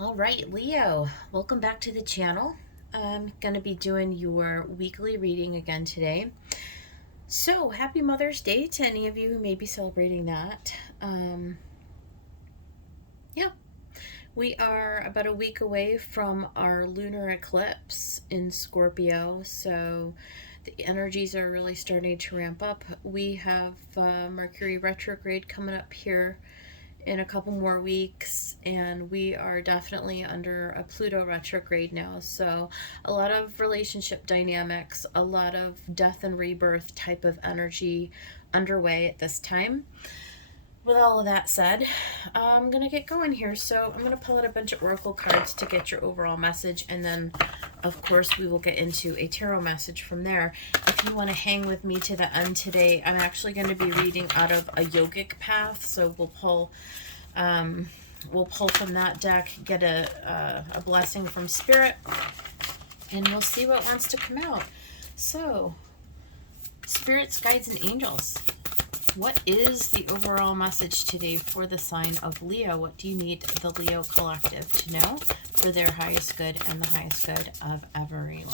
All right, Leo, welcome back to the channel. I'm going to be doing your weekly reading again today. So, happy Mother's Day to any of you who may be celebrating that. Yeah, we are about a week away from our lunar eclipse in Scorpio, so the energies are really starting to ramp up. We have Mercury retrograde coming up here in a couple more weeks, and we are definitely under a Pluto retrograde now. So a lot of relationship dynamics, a lot of death and rebirth type of energy underway at this time. With all of that said, I'm going to get going here. So I'm going to pull out a bunch of oracle cards to get your overall message, and then of course we will get into a tarot message from there. If you want to hang with me to the end today, I'm actually going to be reading out of a yogic path, so we'll pull from that deck, get a blessing from Spirit, and we'll see what wants to come out. So, Spirits, Guides, and Angels, what is the overall message today for the sign of Leo? What do you need the Leo collective to know for their highest good and the highest good of everyone?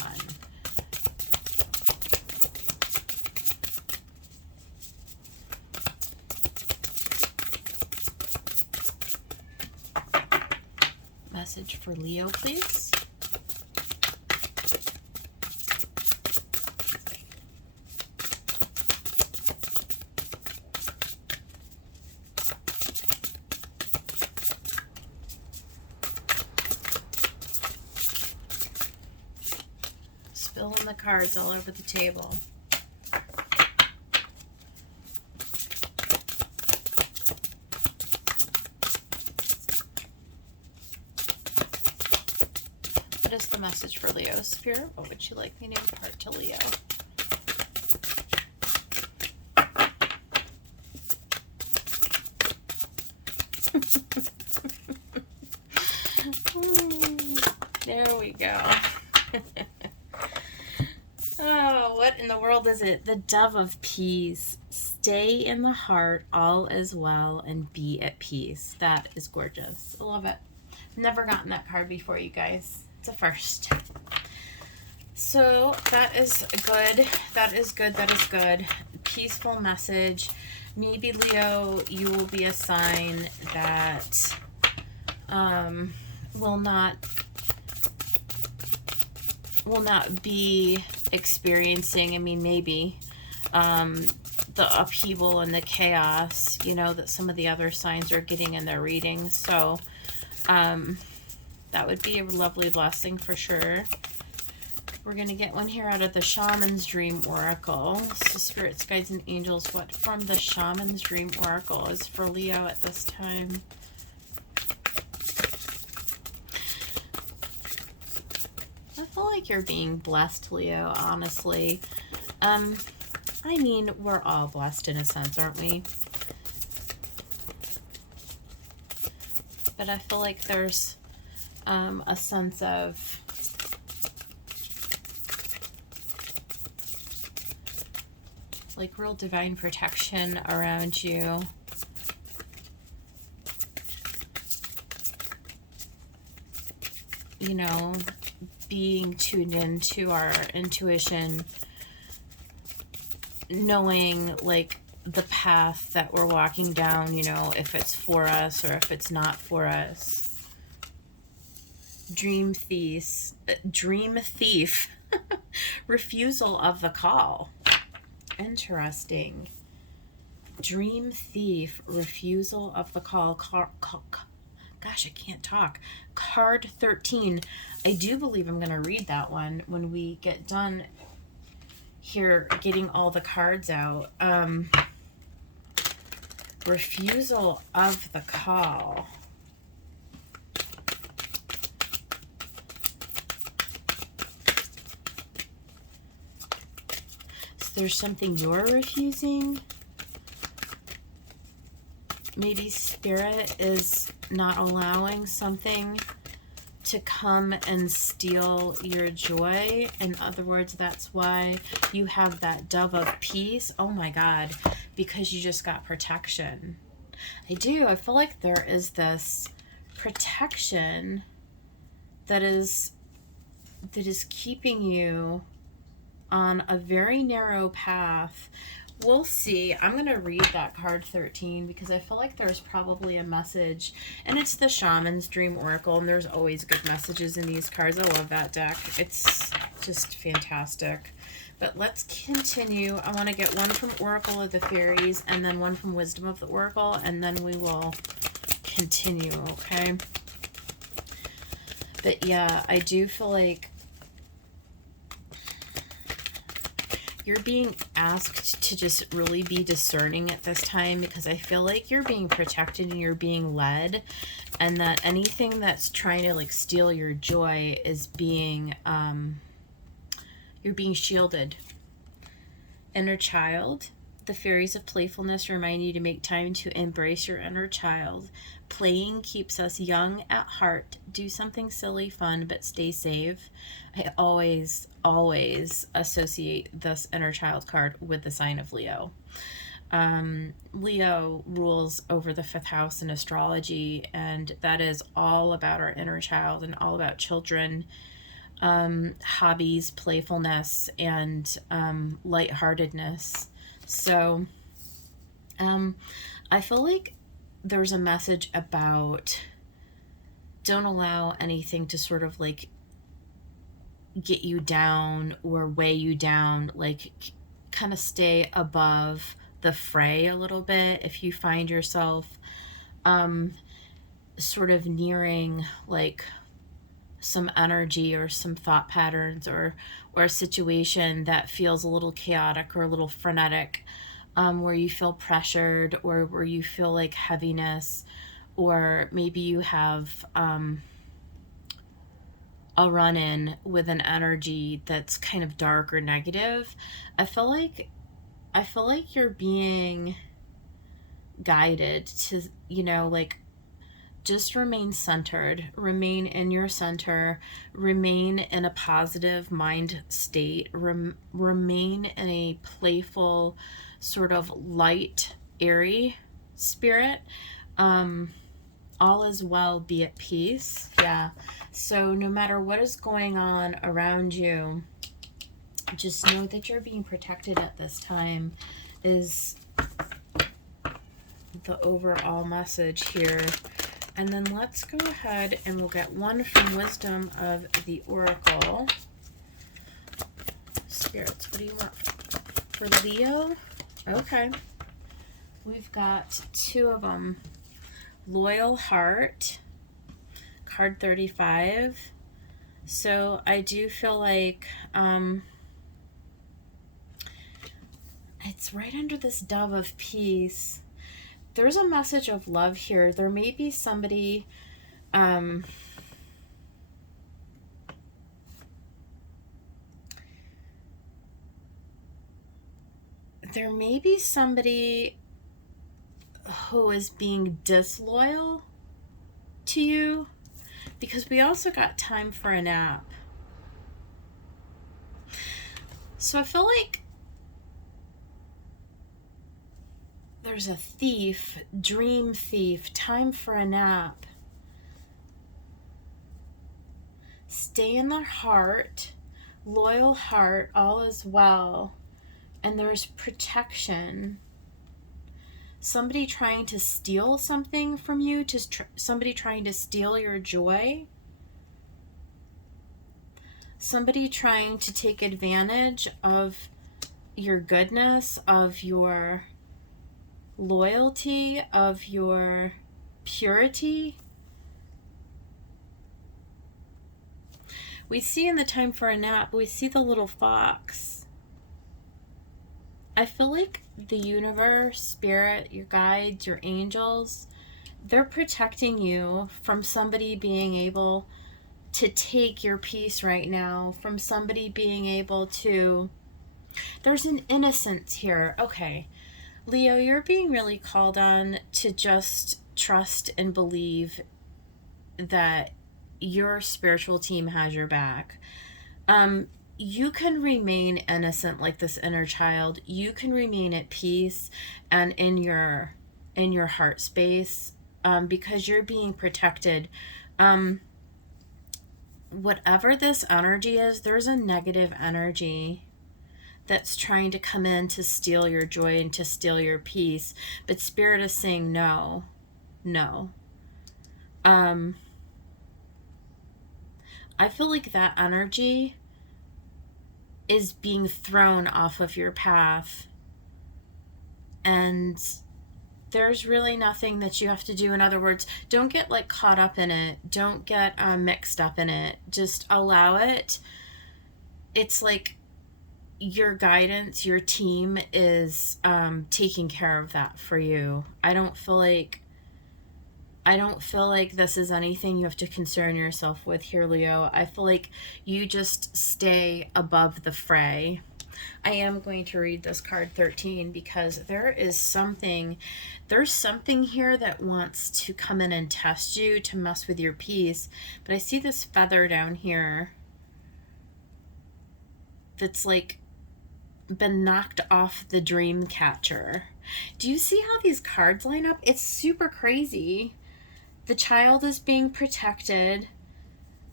Message for Leo, please. Spilling the cards all over the table. What is the message for Leo? Spirit, what would you like me to impart to Leo? There we go. Oh, what in the world is it? The Dove of Peace. Stay in the heart, all is well, and be at peace. That is gorgeous. I love it. Never gotten that card before, you guys. It's a first. So that is good. That is good. That is good. Peaceful message. Maybe, Leo, you will be a sign that will not be experiencing, I mean, maybe, the upheaval and the chaos, you know, that some of the other signs are getting in their readings. So, that would be a lovely blessing for sure. We're going to get one here out of the Shaman's Dream Oracle. So Spirits, Guides, and Angels, what from the Shaman's Dream Oracle is for Leo at this time? I feel like you're being blessed, Leo, honestly. I mean, we're all blessed in a sense, aren't we? But I feel like there's a sense of like real divine protection around you. You know, being tuned into our intuition, knowing like the path that we're walking down, you know, if it's for us or if it's not for us. Dream thief, refusal of the call. Interesting. Dream thief, refusal of the call. Gosh, I can't talk. Card 13. I do believe I'm going to read that one when we get done here getting all the cards out. Refusal of the call. So there's something you're refusing. Maybe Spirit is not allowing something to come and steal your joy. In other words, that's why you have that Dove of Peace. Oh my God, because you just got protection. I feel like there is this protection that is keeping you on a very narrow path. We'll see. I'm going to read that card 13 because I feel like there's probably a message. And it's the Shaman's Dream Oracle, and there's always good messages in these cards. I love that deck. It's just fantastic. But let's continue. I want to get one from Oracle of the Fairies and then one from Wisdom of the Oracle, and then we will continue, okay? But yeah, I do feel like you're being asked to just really be discerning at this time, because I feel like you're being protected and you're being led, and that anything that's trying to like steal your joy is being, you're being shielded. Inner child. The fairies of playfulness remind you to make time to embrace your inner child. Playing keeps us young at heart. Do something silly, fun, but stay safe. I always associate this inner child card with the sign of Leo. Leo rules over the 5th house in astrology, and that is all about our inner child and all about children, hobbies, playfulness, and lightheartedness. So I feel like there's a message about don't allow anything to sort of like get you down or weigh you down. Like, kind of stay above the fray a little bit. If you find yourself sort of nearing like some energy or some thought patterns or a situation that feels a little chaotic or a little frenetic, where you feel pressured or where you feel like heaviness, or maybe you have a run-in with an energy that's kind of dark or negative, I feel like you're being guided to, like, just remain centered, remain in your center, remain in a positive mind state, remain in a playful, sort of light, airy spirit. All is well, be at peace. Yeah. So no matter what is going on around you, just know that you're being protected at this time is the overall message here. And then let's go ahead and we'll get one from Wisdom of the Oracle. Spirits, what do you want for Leo? Okay. We've got 2 of them. Loyal Heart, card 35. So I do feel like it's right under this Dove of Peace. There's a message of love here. There may be somebody who is being disloyal to you, because we also got time for a nap. So I feel like there's a thief, dream thief, time for a nap. Stay in the heart, loyal heart, all is well. And there's protection. Somebody trying to steal something from you, somebody trying to steal your joy. Somebody trying to take advantage of your goodness, of your loyalty, of your purity. We see in the time for a nap, we see the little fox. I feel like the universe, spirit, your guides, your angels, they're protecting you from somebody being able to take your peace right now, from somebody being able to... There's an innocence here. Okay, Leo, you're being really called on to just trust and believe that your spiritual team has your back. You can remain innocent like this inner child. You can remain at peace and in your heart space, because you're being protected. whatever this energy is, there's a negative energy that's trying to come in to steal your joy and to steal your peace. But Spirit is saying no, no. I feel like that energy is being thrown off of your path, and there's really nothing that you have to do. In other words, don't get like caught up in it. Don't get mixed up in it. Just allow it. It's like your guidance, your team is taking care of that for you. I don't feel like this is anything you have to concern yourself with here, Leo. I feel like you just stay above the fray. I am going to read this card 13 because there's something here that wants to come in and test you, to mess with your peace. But I see this feather down here that's like been knocked off the dream catcher. Do you see how these cards line up? It's super crazy. The child is being protected.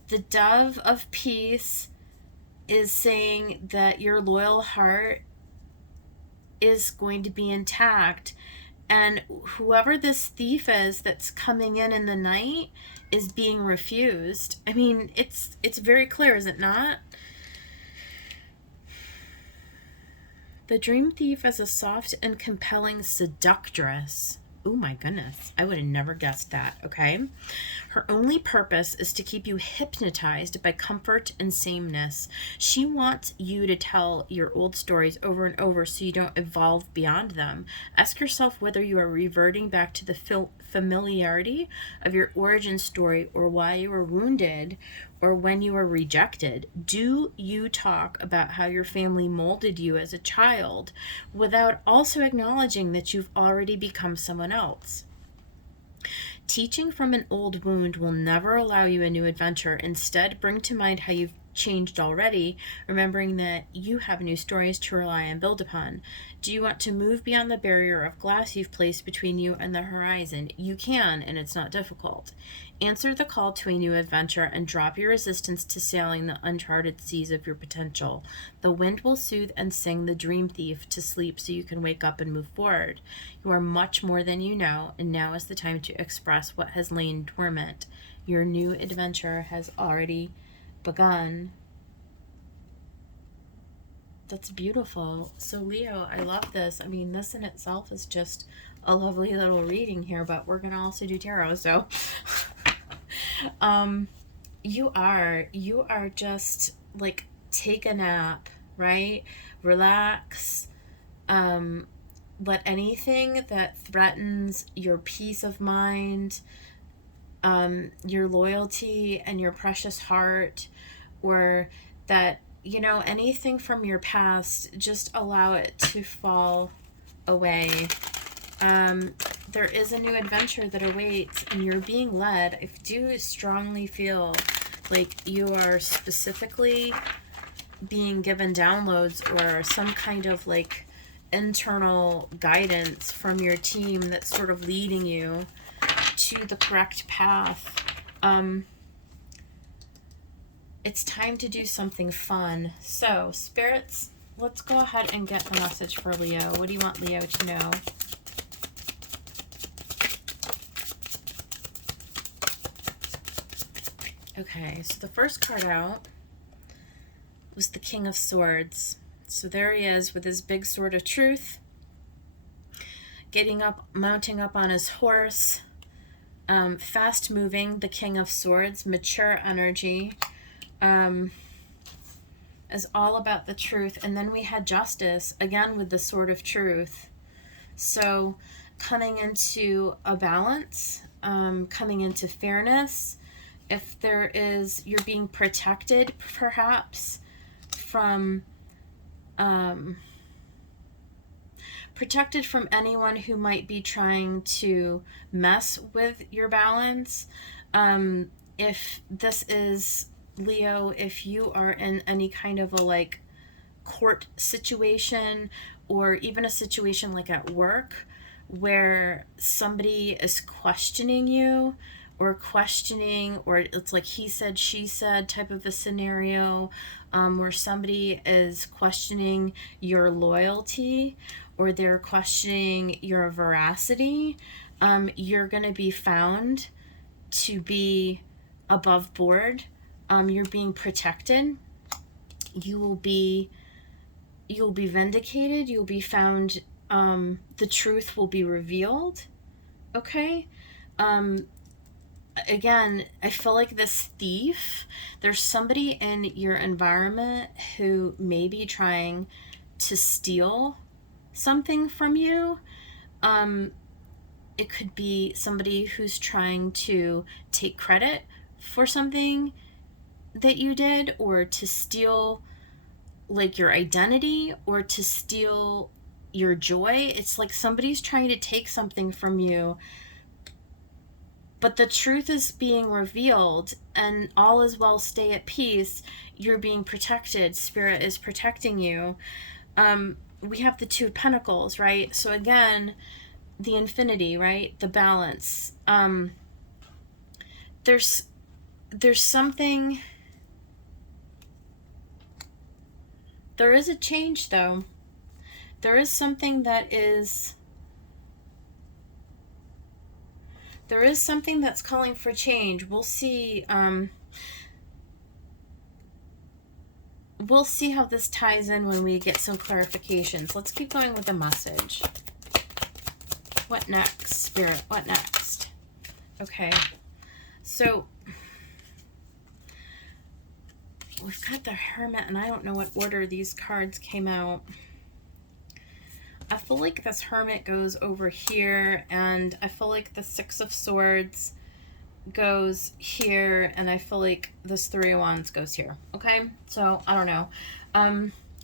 The dove of peace is saying that your loyal heart is going to be intact. And whoever this thief is that's coming in the night is being refused. I mean, it's very clear, is it not? The dream thief is a soft and compelling seductress. Oh my goodness, I would have never guessed that, okay? Her only purpose is to keep you hypnotized by comfort and sameness. She wants you to tell your old stories over and over so you don't evolve beyond them. Ask yourself whether you are reverting back to the familiarity of your origin story, or why you were wounded, or when you were rejected. Do you talk about how your family molded you as a child without also acknowledging that you've already become someone else? Teaching from an old wound will never allow you a new adventure. Instead, bring to mind how you've changed already, remembering that you have new stories to rely and build upon. Do you want to move beyond the barrier of glass you've placed between you and the horizon? You can, and it's not difficult. Answer the call to a new adventure and drop your resistance to sailing the uncharted seas of your potential. The wind will soothe and sing the dream thief to sleep so you can wake up and move forward. You are much more than you know, and now is the time to express what has lain dormant. Your new adventure has already begun. That's beautiful. So Leo, I love this. I mean, this in itself is just a lovely little reading here, but we're going to also do tarot. So you are just like, take a nap, right? Relax. Let anything that threatens your peace of mind, your loyalty and your precious heart, or that, anything from your past, just allow it to fall away. There is a new adventure that awaits, and you're being led. I do strongly feel like you are specifically being given downloads or some kind of like internal guidance from your team that's sort of leading you to the correct path. It's time to do something fun. So, spirits, let's go ahead and get the message for Leo. What do you want Leo to know? Okay, so the first card out was the King of Swords. So there he is with his big sword of truth, getting up, mounting up on his horse, fast moving, the King of Swords, mature energy, is all about the truth. And then we had Justice, again with the sword of truth. So coming into a balance, coming into fairness. If there is, you're being protected perhaps from anyone who might be trying to mess with your balance. If this is Leo, if you are in any kind of a like court situation, or even a situation like at work where somebody is questioning you, or questioning, or it's like he said, she said type of a scenario, where somebody is questioning your loyalty or they're questioning your veracity, you're going to be found to be above board. You're being protected. You will be you'll be vindicated. You'll be found. The truth will be revealed. Okay. Um, Again, I feel like this thief, there's somebody in your environment who may be trying to steal something from you. Um, it could be somebody who's trying to take credit for something that you did, or to steal like your identity, or to steal your joy. It's like somebody's trying to take something from you, but the truth is being revealed, and all is well, stay at peace. You're being protected. Spirit is protecting you. We have the Two of Pentacles, right? So again, the infinity, right? The balance. There's something. There is a change, though. There is something that is. There is something that's calling for change. We'll see. We'll see how this ties in when we get some clarifications. Let's keep going with the message. What next, Spirit? What next? Okay. So we've got the Hermit, and I don't know what order these cards came out. I feel like this Hermit goes over here, and I feel like the Six of Swords goes here, and I feel like this Three of Wands goes here. Okay, so I don't know.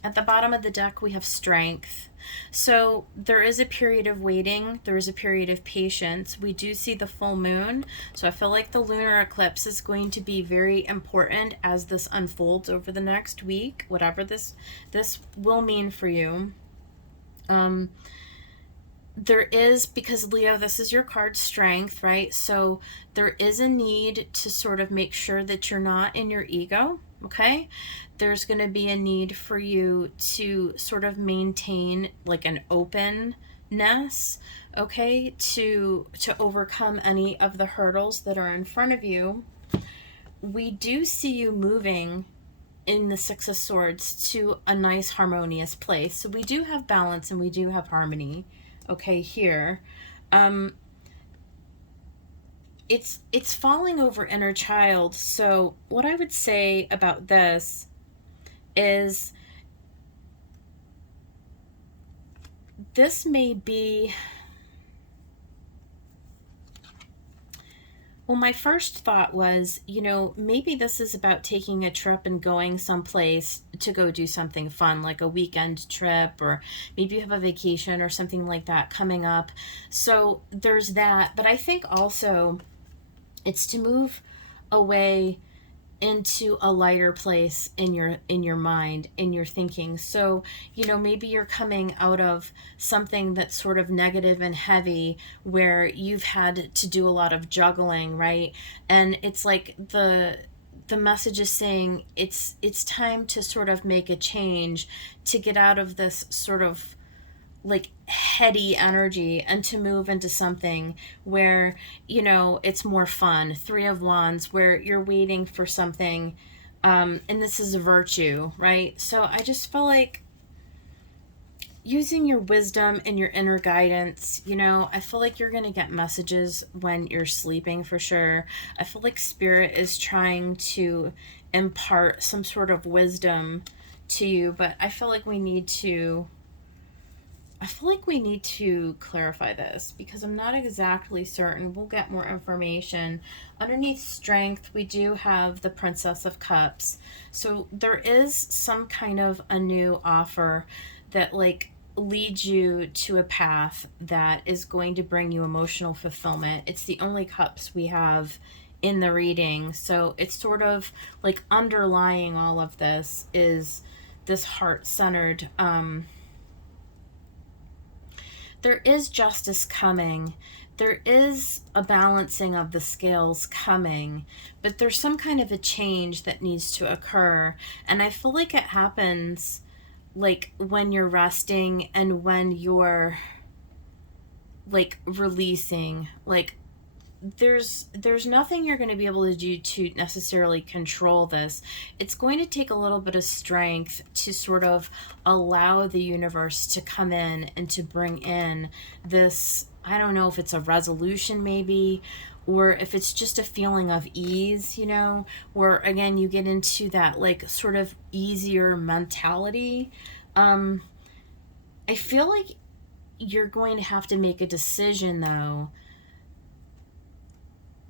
At the bottom of the deck we have Strength. So there is a period of waiting, there is a period of patience. We do see the full moon, so I feel like the lunar eclipse is going to be very important as this unfolds over the next week, whatever this will mean for you. There is, because Leo, this is your card Strength, right? So there is a need to sort of make sure that you're not in your ego, okay? There's going to be a need for you to sort of maintain like an openness, okay, to overcome any of the hurdles that are in front of you. We do see you moving in the Six of Swords to a nice harmonious place. So we do have balance and we do have harmony. Okay, here. It's falling over inner child. So what I would say about this is this may be. Well, my first thought was, maybe this is about taking a trip and going someplace to go do something fun, like a weekend trip, or maybe you have a vacation or something like that coming up. So there's that. But I think also it's to move away into a lighter place in your mind, in your thinking. So maybe you're coming out of something that's sort of negative and heavy, where you've had to do a lot of juggling, right? And it's like the message is saying it's time to sort of make a change, to get out of this sort of like heady energy and to move into something where it's more fun. Three of Wands, where you're waiting for something, and this is a virtue, right? So I just feel like using your wisdom and your inner guidance. I feel like you're gonna get messages when you're sleeping, for sure. I feel like Spirit is trying to impart some sort of wisdom to you, but I feel like we need to clarify this, because I'm not exactly certain. We'll get more information. Underneath Strength, we do have the Princess of Cups. So there is some kind of a new offer that like leads you to a path that is going to bring you emotional fulfillment. It's the only cups we have in the reading. So it's sort of like underlying all of this is this heart-centered, there is justice coming. there is a balancing of the scales coming, but there's some kind of a change that needs to occur. And I feel like it happens like when you're resting and when you're like releasing. Like there's nothing you're going to be able to do to necessarily control this. It's going to take a little bit of strength to sort of allow the universe to come in and to bring in this, I don't know if it's a resolution maybe, or if it's just a feeling of ease, you know, where again you get into that like sort of easier mentality. I feel like you're going to have to make a decision though,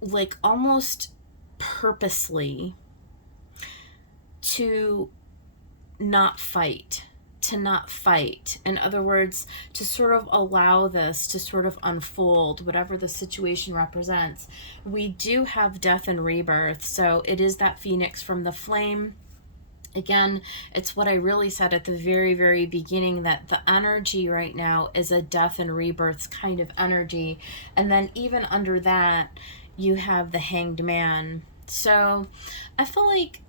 like almost purposely, to not fight. To not fight. In other words, to sort of allow this to sort of unfold, whatever the situation represents. We do have death and rebirth, so it is that phoenix from the flame. Again, it's what I really said at the very, very beginning, that the energy right now is a death and rebirth kind of energy. And then even under that, you have the Hanged Man. So I feel like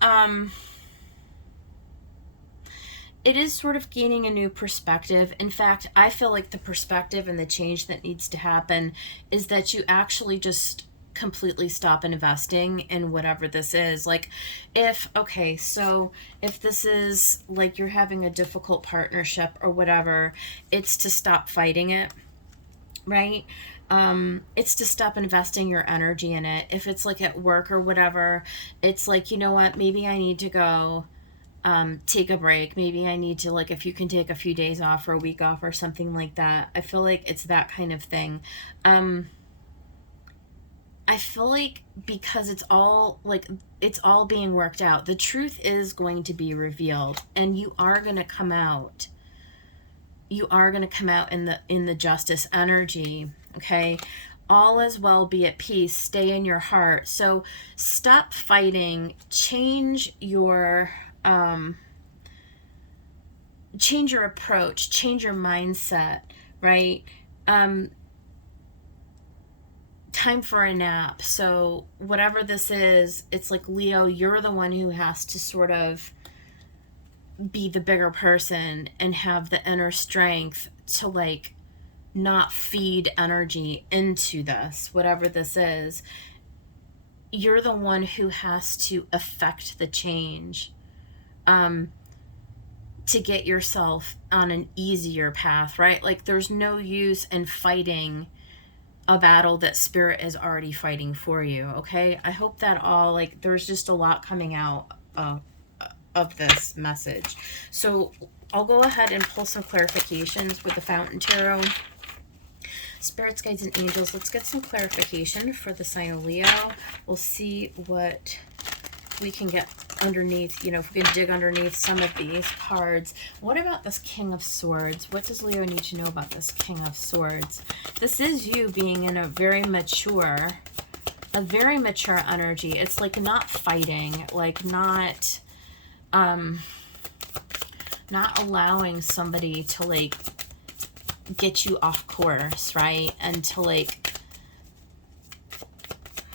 it is sort of gaining a new perspective. In fact, I feel like the perspective and the change that needs to happen is that you actually just completely stop investing in whatever this is. Like if this is like you're having a difficult partnership or whatever, it's to stop fighting it, right? It's to stop investing your energy in it. If it's like at work or whatever, it's like, you know what, maybe I need to go take a break. Maybe I need to, like, if you can take a few days off or a week off or something like that. I feel like it's that kind of thing. I feel like because it's all being worked out. The truth is going to be revealed, and you are going to come out. You are going to come out in the justice energy, okay? All is well, be at peace, stay in your heart. So stop fighting, change your approach, change your mindset, right? Time for a nap. So whatever this is, it's like, Leo, you're the one who has to sort of be the bigger person and have the inner strength to like not feed energy into this, whatever this is. You're the one who has to affect the change, to get yourself on an easier path, right? Like there's no use in fighting a battle that spirit is already fighting for you, okay? I hope that all, like, there's just a lot coming out of this message. So I'll go ahead and pull some clarifications with the Fountain Tarot. Spirits, guides, and angels, let's get some clarification for the sign of Leo. We'll see what we can get underneath, you know, if we can dig underneath some of these cards. What about this King of Swords? What does Leo need to know about this King of Swords? This is you being in a very mature energy. It's like not fighting, like not allowing somebody to like get you off course, right? And to like,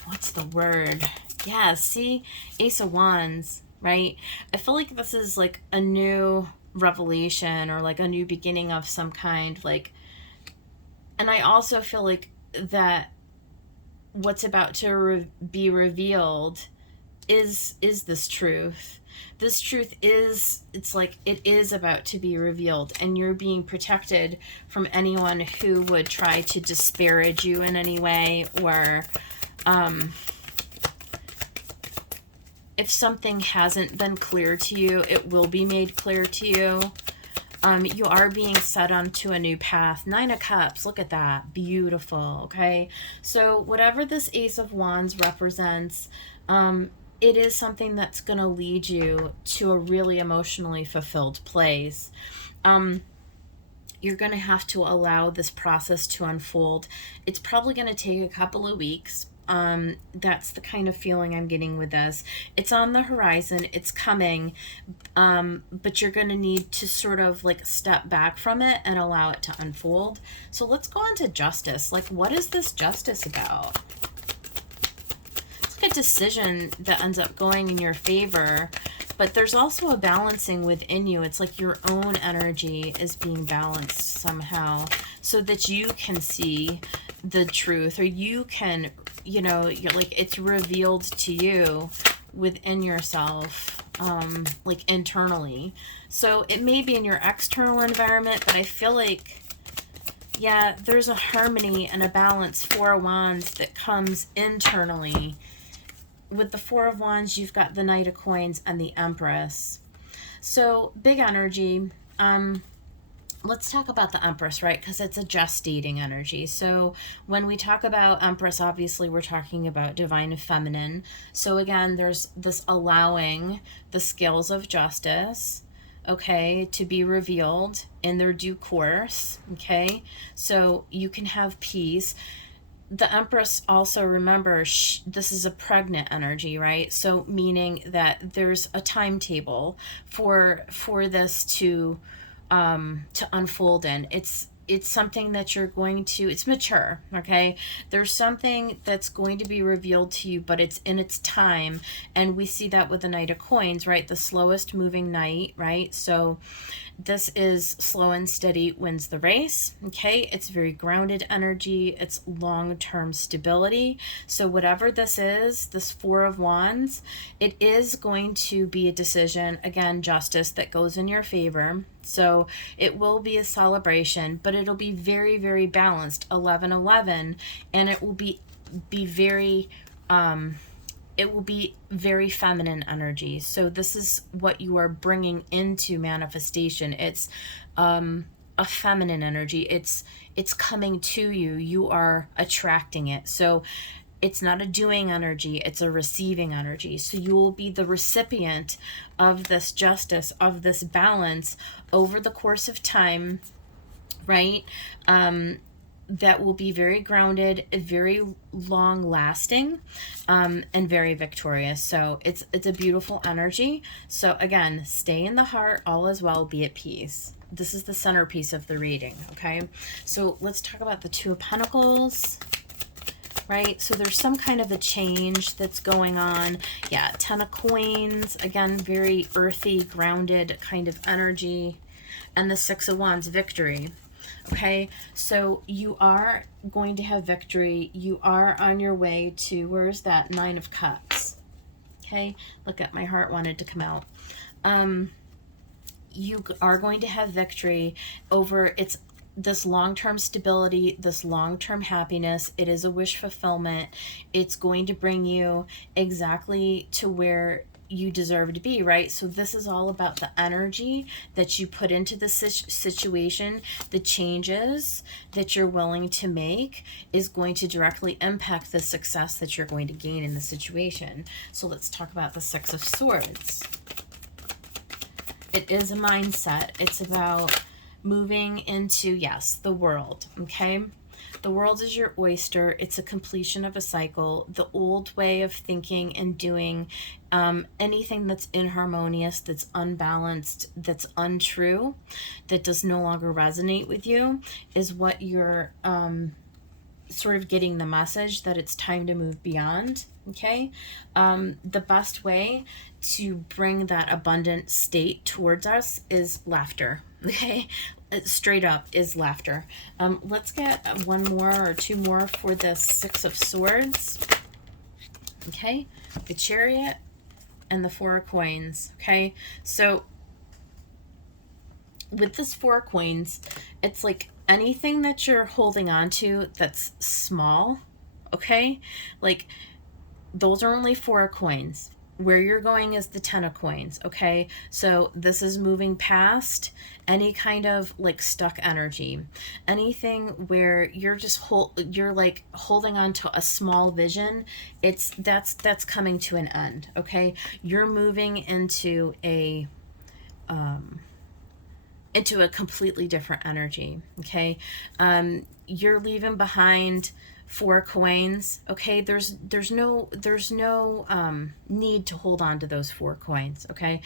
what's the word? Yeah, see? Ace of Wands, right? I feel like this is like a new revelation or like a new beginning of some kind. Like, and I also feel like that what's about to be revealed is this truth. This truth is, it's like it is about to be revealed, and you're being protected from anyone who would try to disparage you in any way, or if something hasn't been clear to you, it will be made clear to you. You are being set onto a new path. 9 of Cups, look at that. Beautiful, okay? So whatever this Ace of Wands represents, it is something that's going to lead you to a really emotionally fulfilled place. You're going to have to allow this process to unfold. It's probably going to take a couple of weeks. That's the kind of feeling I'm getting with this. It's on the horizon, it's coming, but you're going to need to sort of like step back from it and allow it to unfold. So let's go on to justice. Like, what is this justice about? It's like a decision that ends up going in your favor, but there's also a balancing within you. It's like your own energy is being balanced somehow so that you can see the truth, or you can, you know, you're like, it's revealed to you within yourself, like internally. So it may be in your external environment, but I feel like, yeah, there's a harmony and a balance, Four of Wands, that comes internally. With the Four of Wands, you've got the Knight of Coins and the Empress. So big energy. Let's talk about the Empress, right? Because it's a gestating energy. So when we talk about Empress, obviously we're talking about divine feminine. So again, there's this allowing the scales of justice, okay, to be revealed in their due course, okay? So you can have peace. The Empress, also remember, this is a pregnant energy, right? So meaning that there's a timetable for this to unfold in. It's something that you're going to, it's mature, okay? There's something that's going to be revealed to you, but it's in its time. And we see that with the Knight of Coins, right? The slowest moving knight, right? So this is slow and steady wins the race, okay? It's very grounded energy. It's long-term stability. So whatever this is, this Four of Wands, it is going to be a decision, again, justice, that goes in your favor. So it will be a celebration, but it'll be very, very balanced, 11-11, and it will be very it will be very feminine energy. So this is what you are bringing into manifestation. It's a feminine energy. It's coming to you. You are attracting it. So it's not a doing energy, it's a receiving energy. So you will be the recipient of this justice, of this balance over the course of time, right? That will be very grounded, very long lasting, and very victorious. So it's a beautiful energy. So again, stay in the heart, all is well, be at peace. This is the centerpiece of the reading, okay? So let's talk about the Two of Pentacles, right? So there's some kind of a change that's going on. Yeah, Ten of Coins, again, very earthy, grounded kind of energy. And the Six of Wands, victory. Okay, so you are going to have victory. You are on your way to, where's that? Nine of Cups. Okay, look at my heart wanted to come out. You are going to have victory over this long-term stability, this long-term happiness. It is a wish fulfillment. It's going to bring you exactly to where you deserve to be, right? So this is all about the energy that you put into the situation. The changes that you're willing to make is going to directly impact the success that you're going to gain in the situation. So let's talk about the Six of Swords. It is a mindset. It's about moving into, yes, the world, okay? The world is your oyster. It's a completion of a cycle. The old way of thinking and doing, anything that's inharmonious, that's unbalanced, that's untrue, that does no longer resonate with you, is what you're sort of getting the message that it's time to move beyond. Okay, the best way to bring that abundant state towards us is laughter. Okay, straight up is laughter. Let's get one more or two more for the Six of Swords. Okay, the Chariot and the Four of Coins. Okay, so with this Four of Coins, it's like anything that you're holding on to that's small, okay, like those are only Four of Coins. Where you're going is the Ten of Coins, okay? So this is moving past any kind of like stuck energy. Anything where you're just you're like holding on to a small vision, that's coming to an end, okay? You're moving into a completely different energy, okay? You're leaving behind 4 coins, okay, there's no need to hold on to those 4 coins, okay?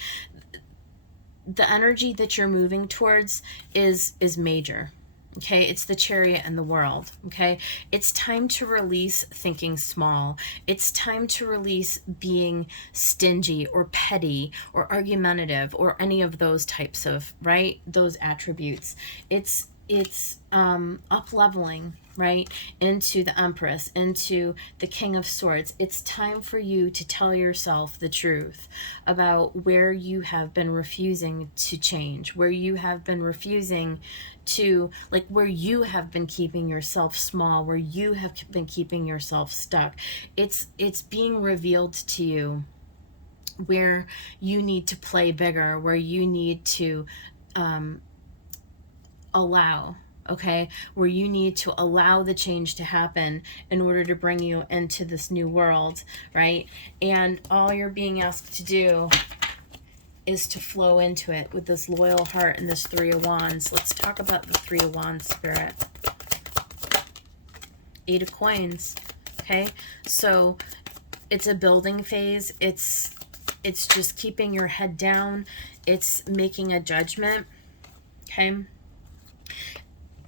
The energy that you're moving towards is major. Okay, it's the Chariot and the World. Okay, it's time to release thinking small. It's time to release being stingy or petty or argumentative or any of those types of, right, those attributes. It's up leveling, right, into the Empress, into the King of Swords. It's time for you to tell yourself the truth about where you have been refusing to change, where you have been refusing to, like, where you have been keeping yourself small, where you have been keeping yourself stuck. It's being revealed to you where you need to play bigger, where you need to allow, okay, where you need to allow the change to happen in order to bring you into this new world, right? And all you're being asked to do is to flow into it with this loyal heart and this 3 of Wands. Let's talk about the 3 of Wands, Spirit. 8 of Coins, okay? So it's a building phase. It's just keeping your head down. It's making a judgment, okay?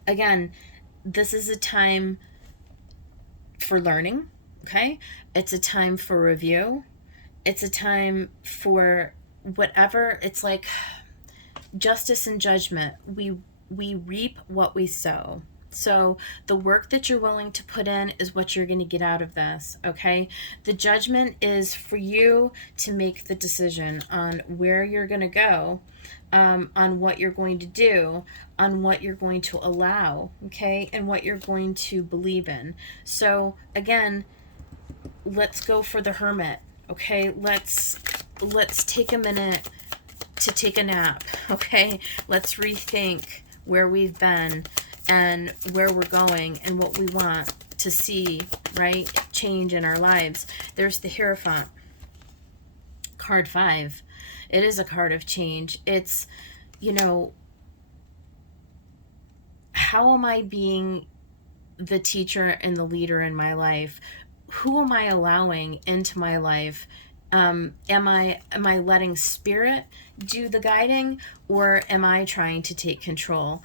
Again, this is a time for learning, okay? It's a time for review. It's a time for whatever. It's like justice and judgment. We reap what we sow. So the work that you're willing to put in is what you're going to get out of this, okay? The judgment is for you to make the decision on where you're going to go, on what you're going to do, on what you're going to allow, okay? And what you're going to believe in. So again, let's go for the Hermit, okay? Let's take a minute to take a nap, okay? Let's rethink where we've been and where we're going and what we want to see, right? Change in our lives. There's the Hierophant. Card 5. It is a card of change. It's, you know, how am I being the teacher and the leader in my life? Who am I allowing into my life? Am I letting Spirit do the guiding, or am I trying to take control?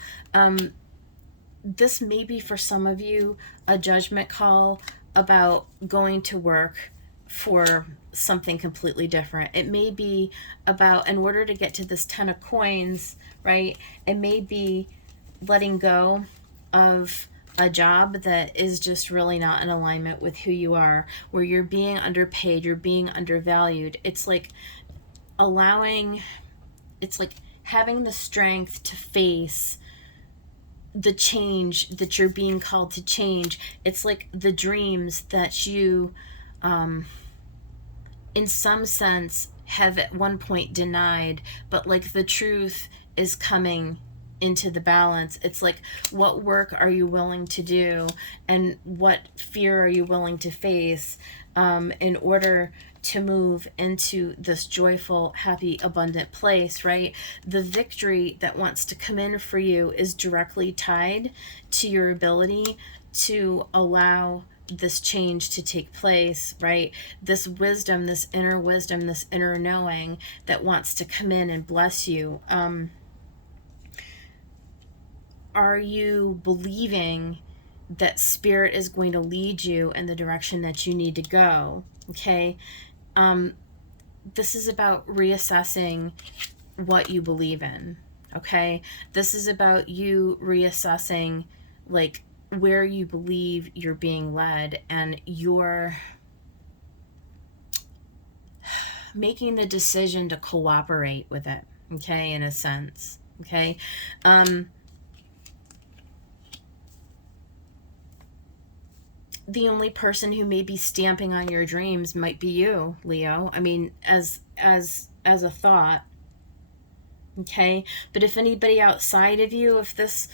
This may be for some of you a judgment call about going to work for something completely different. It may be about, in order to get to this 10 of Coins, right? It may be letting go of a job that is just really not in alignment with who you are, where you're being underpaid, you're being undervalued. It's like allowing, it's like having the strength to face the change that you're being called to change. It's like the dreams that you, in some sense, have at one point denied, but like the truth is coming into the balance. It's like, what work are you willing to do, and what fear are you willing to face in order to move into this joyful, happy, abundant place, right? The victory that wants to come in for you is directly tied to your ability to allow this change to take place, right? This wisdom, this inner knowing that wants to come in and bless you. Are you believing that Spirit is going to lead you in the direction that you need to go? Okay. This is about reassessing what you believe in. Okay. This is about you reassessing, like, where you believe you're being led, and you're making the decision to cooperate with it. Okay. In a sense. Okay. The only person who may be stamping on your dreams might be you, Leo. I mean, as a thought, okay? But if anybody outside of you, if this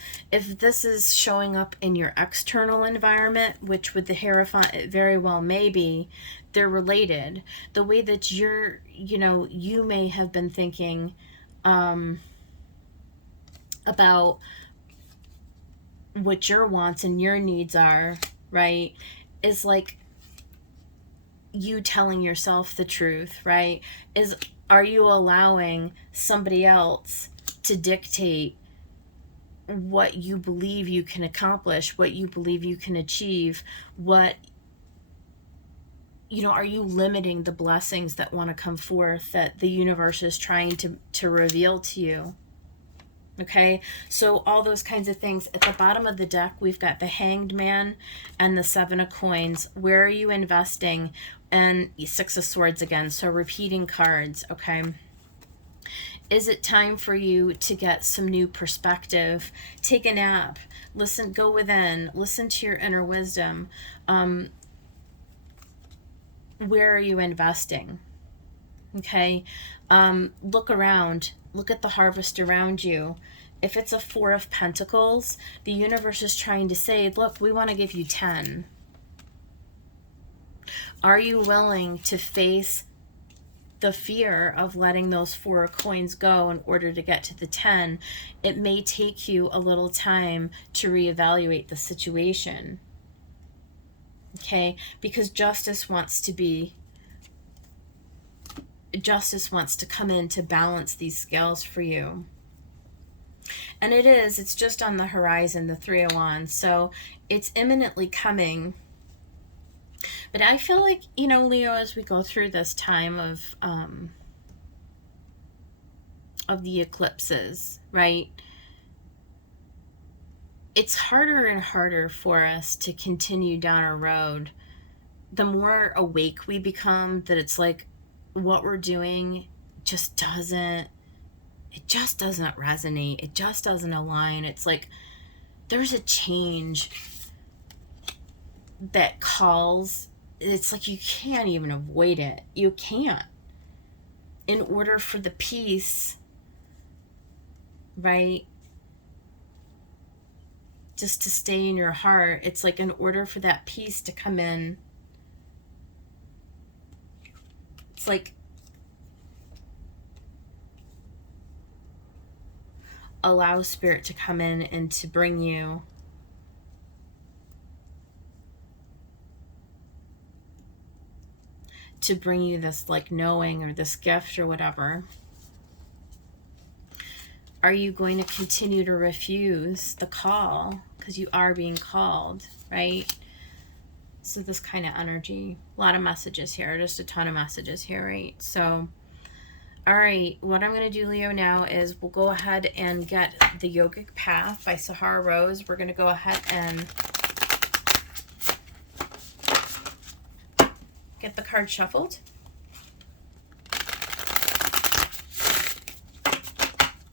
is showing up in your external environment, which with the Hierophant it very well may be, they're related. The way that you're, you may have been thinking about what your wants and your needs are, right, is like you telling yourself the truth, right? Are you allowing somebody else to dictate what you believe you can accomplish, what you believe you can achieve, are you limiting the blessings that want to come forth that the universe is trying to reveal to you? Okay, so all those kinds of things. At the bottom of the deck, we've got the Hanged Man and the Seven of Coins. Where are you investing? And Six of Swords again, so repeating cards, okay? Is it time for you to get some new perspective? Take a nap. Listen, go within. Listen to your inner wisdom. Where are you investing? Okay, look around. Look at the harvest around you. If it's a Four of Pentacles, the universe is trying to say, look, we want to give you 10. Are you willing to face the fear of letting those Four of Coins go in order to get to the 10? It may take you a little time to reevaluate the situation. Okay, because justice wants to come in to balance these scales for you. And it's just on the horizon, the Three of Wands. So it's imminently coming. But I feel like, Leo, as we go through this time of the eclipses, right? It's harder and harder for us to continue down a road. The more awake we become, that it's like what we're doing just doesn't resonate. It just doesn't align. It's like there's a change that calls. It's like you can't even avoid it. You can't. In order for the peace, right, just to stay in your heart, it's like in order for that peace to come in, it's like allow Spirit to come in and to bring you this like knowing or this gift or whatever. Are you going to continue to refuse the call? Because you are being called, right? So this kind of energy. A lot of messages here. Just a ton of messages here, right? So, all right. What I'm going to do, Leo, now is we'll go ahead and get the Yogic Path by Sahara Rose. We're going to go ahead and get the card shuffled.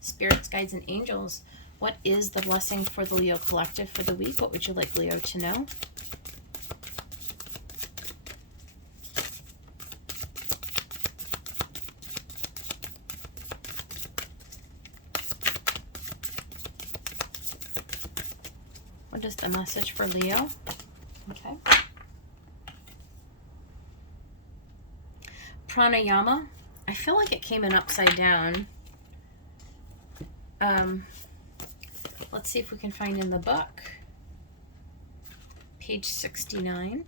Spirits, guides, and angels, what is the blessing for the Leo Collective for the week? What would you like Leo to know? What is the message for Leo? Okay. Pranayama. I feel like it came in upside down. Let's see if we can find in the book. Page 69.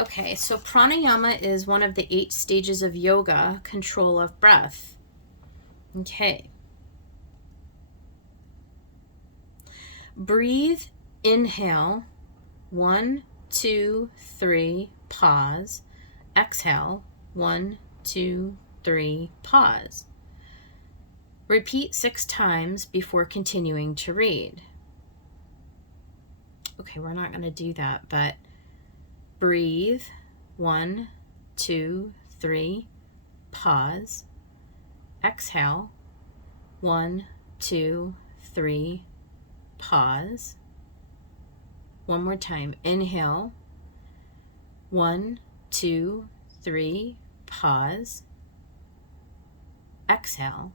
Okay, so pranayama is one of the 8 stages of yoga, control of breath. Okay. Breathe, inhale, 1, 2, 3, pause. Exhale, 1, 2, 3, pause. Repeat 6 times before continuing to read. Okay, we're not going to do that, but breathe, 1, 2, 3, pause. Exhale, 1, 2, 3, pause. One more time. Inhale, 1, 2, 3, pause. Exhale,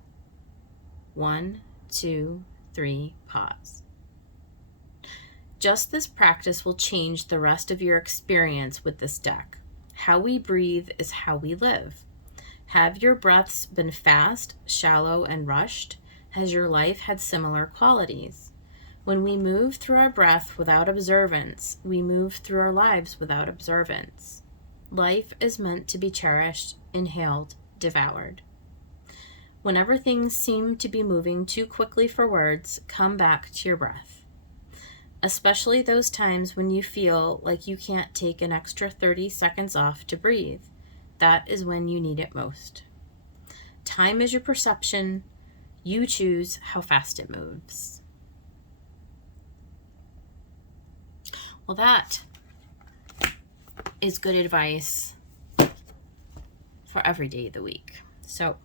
1, 2, 3, pause. Just this practice will change the rest of your experience with this deck. How we breathe is how we live. Have your breaths been fast, shallow, and rushed? Has your life had similar qualities? When we move through our breath without observance, we move through our lives without observance. Life is meant to be cherished, inhaled, devoured. Whenever things seem to be moving too quickly for words, come back to your breath. Especially those times when you feel like you can't take an extra 30 seconds off to breathe. That is when you need it most. Time is your perception. You choose how fast it moves. Well, that is good advice for every day of the week. So,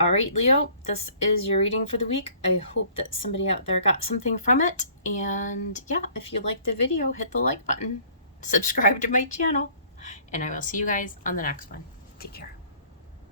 all right, Leo, this is your reading for the week. I hope that somebody out there got something from it. And yeah, if you liked the video, hit the like button, subscribe to my channel, and I will see you guys on the next one. Take care.